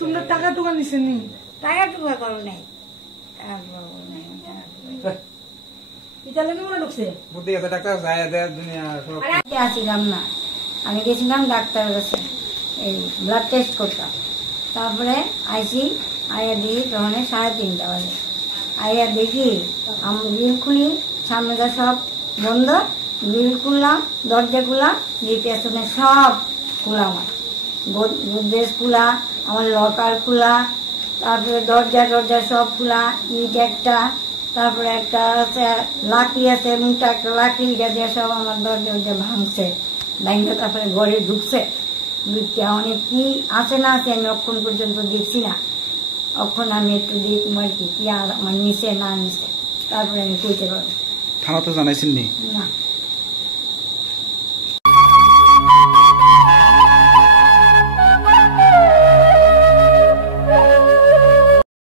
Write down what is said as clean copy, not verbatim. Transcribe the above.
তোমরা টাকা টুকা নিছে নি? টাকা টুকা করো নাই, আসিলাম না। আমি গেছিলাম ডাক্তারের কাছে এই ব্লাড টেস্ট করতাম। তারপরে আইসি আয়া দেখি তখন 3:30 বাজে। আয়া দেখি আমি গ্রিল খুলি, সামনেটা সব বন্ধ। গ্রিল খুললাম, দরজা খুলা, দিয়ে পেছনে সব খোলা, আমার গোদরেজ খোলা, আমার লকার খোলা, তারপরে দরজা সব খোলা। ইট একটা, তারপরে একটা আছে লাকড়ি আছে, মোটা একটা লাকড়ি দিয়ে সব আমার দরজা ভাঙছে, ভাঙতে তারপরে ঘরে ঢুকছে। অনেক কি আছে না আছে আমি অক্ষণ পর্যন্ত দেখছি না। অক্ষণ আমি একটু দেখবো আর কি আর আমার নিচে না নিচে, তারপরে আমি কইতে পারবো। থানা তো জানাইছেন না।